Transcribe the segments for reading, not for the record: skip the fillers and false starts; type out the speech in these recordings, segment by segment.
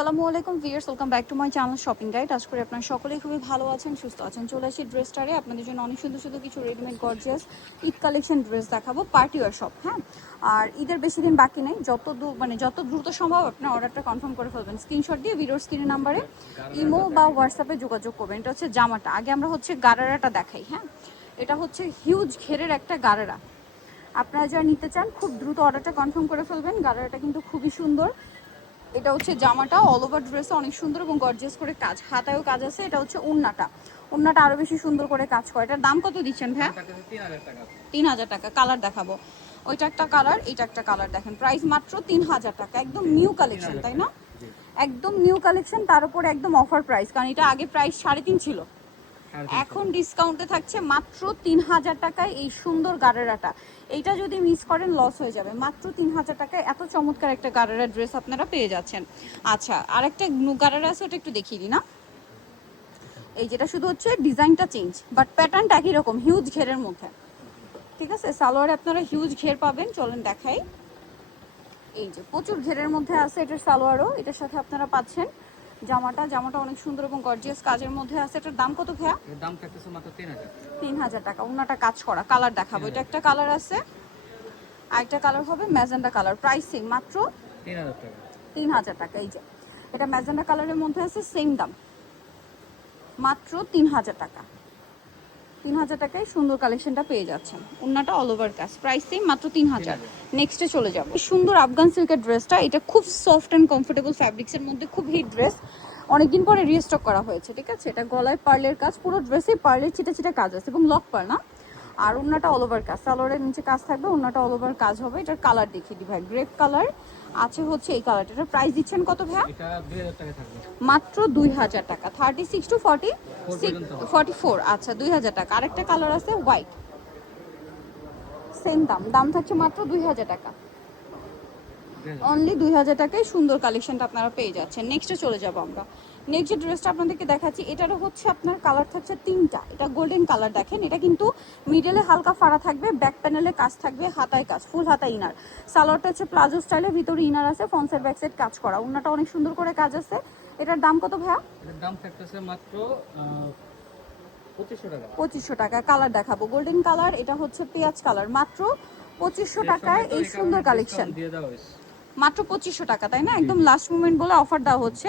আসসালামু আলাইকুম viewers, welcome back to my channel shopping guide. আশা করি আপনারা সকলেই খুবই ভালো আছেন, সুস্থ আছেন। চলে আসি ড্রেস স্টারে আপনাদের জন্য অনেক সুন্দর সুন্দর কিছু readymade gorgeous Eid collection dress দেখাবো, পার্টি ওয়ার সব। হ্যাঁ, আর ঈদের বেশি দিন বাকি নেই, যত দ্রুত সম্ভব আপনার অর্ডারটা কনফার্ম করে ফেলবেন। স্ক্রিনশট দিয়ে ভিডিওর স্ক্রিনের নাম্বারে ইমো বা হোয়াটসঅ্যাপে যোগাযোগ করবেন। এটা হচ্ছে জামাটা, আগে আমরা হচ্ছে গারারাটা দেখাই। হ্যাঁ, এটা হচ্ছে হিউজ ঘেরের একটা গারারা। আপনারা যারা নিতে চান খুব দ্রুত অর্ডারটা কনফার্ম করে ফেলবেন। গারারাটা কিন্তু খুবই সুন্দর। এটা হচ্ছে জামাটা, অল ওভার ড্রেসে অনেক সুন্দর এবং গর্জিয়াস করে কাজ, হাতায়ও কাজ আছে। এটা হচ্ছে ওন্নাটা আরো বেশি সুন্দর করে কাজ করে। এটার দাম কত দিচ্ছেন ভাই? 3000 টাকা। কালার দেখাবো, ওইটা একটা কালার, এটা একটা কালার। দেখেন প্রাইস মাত্র 3000 টাকা। একদম নিউ কালেকশন, তাই না? একদম নিউ কালেকশন, তার উপরে একদম অফার প্রাইস, কারণ এটা আগে প্রাইস 3.5 ছিল, এখন ডিসকাউন্টে থাকছে মাত্র 3000 টাকায় এই সুন্দর গারেরাটা। এইটা যদি মিস করেন লস হয়ে যাবে। মাত্র 3000 টাকায় এত চমৎকার একটা গারেরা ড্রেস আপনারা পেয়ে যাচ্ছেন। আচ্ছা, আরেকটা গারেরা আছে, ওটা একটু দেখিয়ে দিই না। এই যেটা শুধু হচ্ছে ডিজাইনটা চেঞ্জ, বাট প্যাটার্নটা একই রকম, হিউজ ঘেরের মধ্যে। ঠিক আছে, সালোয়ারে আপনারা হিউজ ঘের পাবেন। চলেন দেখাই। এই যে প্রচুর ঘেরের মধ্যে আছে এটার সালোয়ারও। এটার সাথে আপনারা পাচ্ছেন জামাটা অনেক সুন্দর এবং গর্জিয়াস কাজের মধ্যে আছে। এটার দাম কত ভাইয়া? এর দাম থাকতেছে মাত্র 3000। 3000 টাকা। ওনাটা কাজ করা। কালার দেখাবো, এটা একটা কালার আছে, আরেকটা কালার হবে ম্যাজেন্ডা কালার। প্রাইসিং মাত্র 3000 টাকা। 3000 টাকা। এই যে এটা ম্যাজেন্ডা কালারের মধ্যে আছে, সেম দাম, মাত্র 3000 টাকা। 3000 টাকায় সুন্দর কালেকশনটা পেয়ে যাচ্ছেন। ওন্নাটা অল ওভার কাজ, প্রাইস সেম, মাত্র 3000। নেক্সটে চলে যাবো। সুন্দর আফগান সিল্কের ড্রেসটা, এটা খুব সফট অ্যান্ড কমফোর্টেবল ফ্যাব্রিক্সের মধ্যে, খুব হিট ড্রেস, অনেকদিন পরে রিস্টক করা হয়েছে। ঠিক আছে, এটা গলায় পার্লের কাজ, পুরো ড্রেসে পার্লের ছিটা ছিটা কাজ আছে এবং লক পার না। আর ওন্নাটা অল ওভার কাজ, সালোয়ারের নিচে কাজ থাকবে, ওন্নাটা অল ওভার কাজ হবে। এটার কালার দেখিয়ে দিই ভাই, গ্রেপ কালার আছে হচ্ছে এই কালারটা। এটার প্রাইস দিচ্ছেন কত ভাইয়া? এটা 2000 টাকা থাকবে। মাত্র 2000 টাকা। 36 টু 44। আচ্ছা, 2000 টাকা। আরেকটা কালার আছে হোয়াইট, সেম দাম থাকছে মাত্র 2000 টাকা। অনলি 2000 টাকায় সুন্দর কালেকশনটা আপনারা পেয়ে যাচ্ছেন। নেক্সটে চলে যাব আমরা। নেক্সট যে ড্রেসটা আপনাদেরকে দেখাচ্ছি, এটারও হচ্ছে আপনার কালার থাকছে তিনটা। এটা গোল্ডেন কালার, দেখেন এটা কিন্তু মিডলে হালকা ফাড়া থাকবে, ব্যাক প্যানেলে কাজ থাকবে, হাতায় কাজ, ফুল হাতা ইনার। সালোয়ারটা হচ্ছে প্লাজো স্টাইলের, ভিতরে ইনার আছে, ফ্রন্ট সাইড ব্যাক সাইড কাজ করা। ওন্নাটা অনেক সুন্দর করে কাজ আছে। এটার দাম কত ভাইয়া? এর দাম থাকতেছে মাত্র 2500 টাকা। 2500 টাকা। কালার দেখাবো, গোল্ডেন কালার, এটা হচ্ছে পেঁয়াজ কালার। মাত্র 2500 টাকায় এই সুন্দর কালেকশন, দিয়ে দেওয়া হয়েছে মাত্র 2500 টাকা, তাই না? একদম লাস্ট মোমেন্ট বলে অফার দেওয়া হচ্ছে,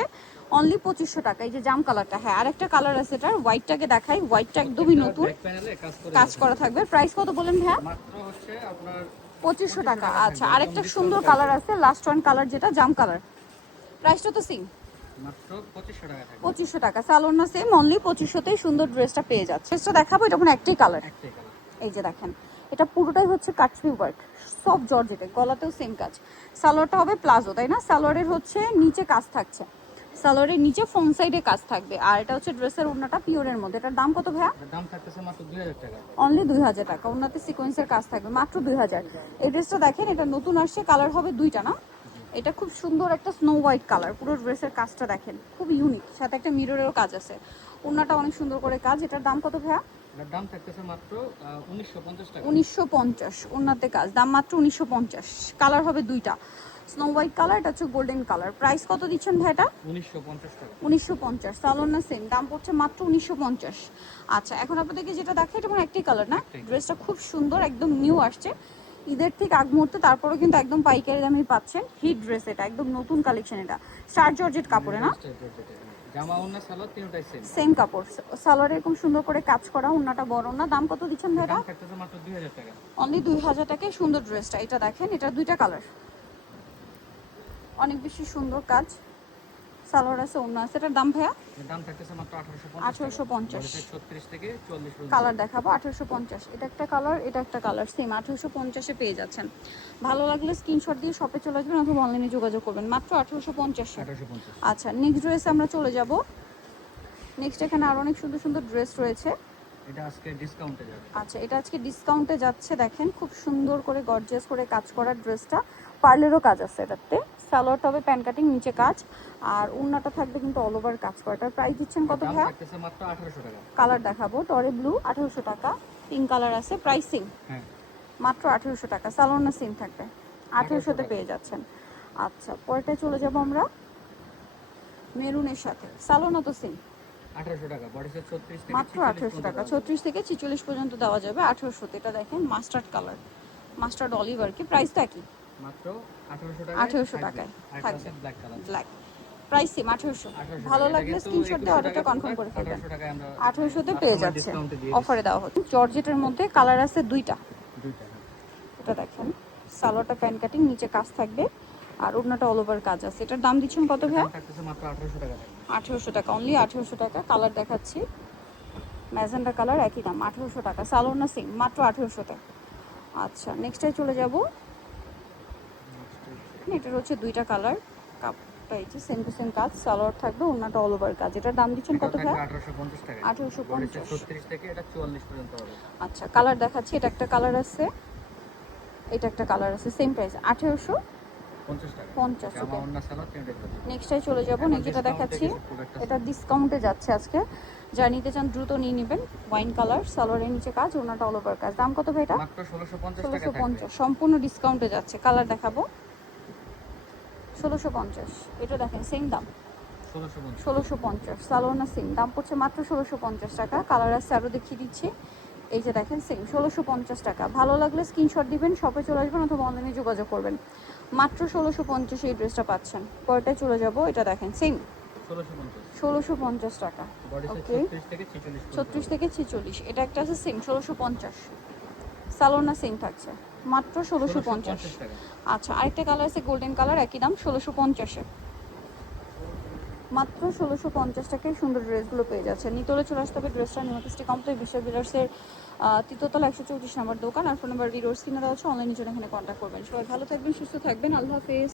অনলি 2500 টাকা। এই যে জাম কালারটা, হ্যাঁ আরেকটা কালার আছে এটার, হোয়াইটটাকে দেখাই। হোয়াইটটা একদমই নতুন, ব্যাক প্যানেলে কাজ করা থাকবে। প্রাইস কত বলেন ভাইয়া? মাত্র হচ্ছে আপনার 2500 টাকা। আচ্ছা, আরেকটা সুন্দর কালার আছে, লাস্ট ওয়ান কালার যেটা জাম কালার, প্রাইসটা তো সেম, মাত্র 2500 টাকা থাকবে। 2500 টাকা। সালোয়ার না সেম, অনলি 2500তেই সুন্দর ড্রেসটা পেয়ে যাচ্ছে। ড্রেসটা দেখাবো, এটা কোনো একটাই কালার। একটাই কালার। এই যে দেখেন, এটা পুরোটাই হচ্ছে কাটছবি ওয়ার্ক, সব জর্জেটে, গলাতেও সেম কাজ। সালোয়ারটা হবে প্লাজো, তাই না? সালোয়ারের হচ্ছে নিচে কাজ থাকছে, সালোয়ারের নিচে ফ্রন্ট সাইডে কাজ থাকবে। আর এটা হচ্ছে ড্রেসের ওড়নাটা পিওরের মধ্যে। এটার দাম কত ভাইয়া? এর দাম থাকতেছে মাত্র 2000 টাকা। অনলি 2000 টাকা। ওড়নাতে সিকোয়েন্সের কাজ থাকবে, মাত্র 2000। এই ড্রেসটা দেখেন, এটা নতুন আসছে, কালার হবে দুইটা না? এটা খুব সুন্দর একটা স্নো হোয়াইট কালার, পুরো ড্রেসের কাজটা দেখেন খুব ইউনিক, সাথে একটা মিররেরও কাজ আছে। ওড়নাটা অনেক সুন্দর করে কাজ। এটার দাম কত ভাইয়া? এর দাম থাকতেছে মাত্র 1950 টাকা। 1950। ওড়নাতে কাজ, দাম মাত্র 1950। কালার হবে দুইটা, স্নো হোয়াইট কালার, এটা হচ্ছে গোল্ডেন কালার। প্রাইস কত দিচ্ছেন ভাই এটা? 1950 টাকা। 1950। সালোয়ার না সেম, দাম পড়ছে মাত্র 1950। আচ্ছা, এখন আপনাদেরকে যেটা দেখাই, এটা কোনো একটাই কালার না? ড্রেসটা খুব সুন্দর, একদম নিউ আসছে ঈদের ঠিক আগ মুহূর্তে, তারপরে কিন্তু একদম পাইকারি দামে পাচ্ছেন। হিট ড্রেস, এটা একদম নতুন কালেকশন। এটা স্টার জর্জেট কাপড়ে না? জামা ওন্না সালোয়ার তিনটাই সেম। সেম কাপড়, সালোয়ারে এরকম সুন্দর করে কাজ করা, ওন্নাটা বড় না। দাম কত দিচ্ছেন ভাই এটা? দাম থাকতেছে মাত্র 2000 টাকা। অনলি 2000 টাকায় সুন্দর ড্রেসটা। এটা দেখেন, এটা দুইটা কালার, অনেক বেশি সুন্দর কাজ। সালোয়ার আছে, ওড়না আছে। এটার দাম ভাইয়া? এর দাম থাকতেছে মাত্র 1850 1850। 36 থেকে 40 পর্যন্ত। কালার দেখাবো, 1850। এটা একটা কালার, এটা একটা কালার, সেম 1850-এ পেয়ে যাচ্ছেন। ভালো লাগলে স্ক্রিনশট দিয়ে শপে চলে আসবেন অথবা অনলাইনে যোগাযোগ করবেন, মাত্র 1850। 1850। আচ্ছা, নেক্সট ড্রেসে আমরা চলে যাব। নেক্সট এখানে আরো অনেক সুন্দর সুন্দর ড্রেস রয়েছে। এটা আজকে ডিসকাউন্টে যাবে। আচ্ছা, এটা আজকে ডিসকাউন্টে যাচ্ছে। দেখেন খুব সুন্দর করে গর্জিয়াস করে কাজ করা ড্রেসটা, পার্লেরও কাজ আছে এটাতে। সালোয়ারটা হবে প্যান কাটিং, নিচে কাজ, আর ওড়নাটা থাকবে কিন্তু অল ওভার কাজ করা। এটার প্রাইস দিচ্ছেন কত দাম ভাইয়া? থাকতেছে মাত্র 1800 টাকা। কালার দেখাবো, টরে ব্লু, 1800 টাকা। পিঙ্ক কালার আছে, প্রাইসিং হ্যাঁ, মাত্র 1800 টাকা। সালোয়ার না সেম থাকবে, 1800-তে পেয়ে যাচ্ছেন। আচ্ছা, পরেরটায় চলে যাব আমরা। মেরুনের সাথে সালোনা তো সেম 1800 টাকা, বডি সাইজ 36 থেকে মাত্র 46 1800 টাকা, পর্যন্ত 36 থেকে 46 পর্যন্ত দেওয়া যাবে 1800 এটা দেখেন মাস্টার্ড কালার, মাস্টার্ড অলিভার কি প্রাইসটা কি মাত্র 1800 টাকা, 1800 টাকায় থাকবে black colour, black price same 1800। ভালো লাগলে স্ক্রিনশট দিয়ে অর্ডারটা কনফার্ম করে ফেলবেন। 1800 টাকায় আমরা 1800 তে পেয়ে যাচ্ছে, অফারে দেওয়া হচ্ছে। জর্জেটের মধ্যে কালার আছে দুইটা, দুইটা। এটা দেখেন সালোয়ারটা প্যান কাটিং, নিচে কাজ থাকবে আর ওড়নাটা অল ওভার কাজ আছে। এটার দাম দিচ্ছেন কত ভাইয়া? থাকতেছে মাত্র 1800 টাকা। 1800 টাকা, অনলি 1800 টাকা। কালার দেখাচ্ছি, ম্যাজেন্ডা কালার, একই দাম 1800 টাকা। সালোয়ার না সেম, মাত্র 1800 টাকা। আচ্ছা নেক্সটে চলে যাব। এটার হচ্ছে দুইটা কালার, কাপটা এই যে সেম টু সেম কাজ, সালোয়ার থাকবে, ওড়নাটা অল ওভার কাজ। এটার দাম দিচ্ছেন কত ভাইয়া? 1850 টাকা। 1850। 36 থেকে এটা 44 পর্যন্ত হবে। আচ্ছা কালার দেখাচ্ছি, এটা একটা কালার আছে, এটা একটা কালার আছে, সেম প্রাইস 1850 টাকা। জামা ওন্না সালোয়ার তিনটা হবে। নেক্সটে চলে যাব। নেক্সট যেটা দেখাচ্ছি এটা ডিসকাউন্টে যাচ্ছে আজকে, যা নিতে চান দ্রুত নিয়ে নেবেন। ওয়াইন কালার, সালোয়ারের নিচে কাজ, ওড়নাটা অল ওভার কাজ। দাম কত ভাই এটা? মাত্র 1650 টাকা থাকবে। 1650, সম্পূর্ণ ডিসকাউন্টে যাচ্ছে। কালার দেখাবো 1650। এটা দেখেন সেম দাম 1650, সালোয়ার না সেম দাম পড়ছে মাত্র 1650 টাকা। কালার আছে আরও দেখিয়ে দিচ্ছি, এই যে দেখেন সেম 1650 টাকা। ভালো লাগলে স্ক্রিনশট দিবেন, শপে চলে আসবেন অথবা অনলাইনে যোগাযোগ করবেন। মাত্র 1650 এই ড্রেসটা পাচ্ছেন। পরেরটায় চলে যাব, এটা দেখেন সেম 1650 টাকা। ওকে 36 থেকে 46, এটা একটা আছে সেম 1650, সালোয়ার না সেম থাকছে মাত্র 1650 টাকা। আচ্ছা আরেকটা কালার আছে গোল্ডেন কালার, একই দাম 1650-এ। মাত্র 1650 টাকায় সুন্দর ড্রেসগুলো পেয়ে যাচ্ছে। নিতলে চলে আসতে হবে ড্রেসটা নিউমার্কেস্টি কমপ্লেক্স বিশ্ব বিলার্সের তৃতীয়তলা 134 নম্বর দোকান। আর ফোন নাম্বার ভিডিওর স্ক্রিনে দেওয়া আছে, অনলাইনের জন্য এখানে কন্ট্যাক্ট করবেন। সবাই ভালো থাকবেন, সুস্থ থাকবেন, আল্লাহ হাফেজ।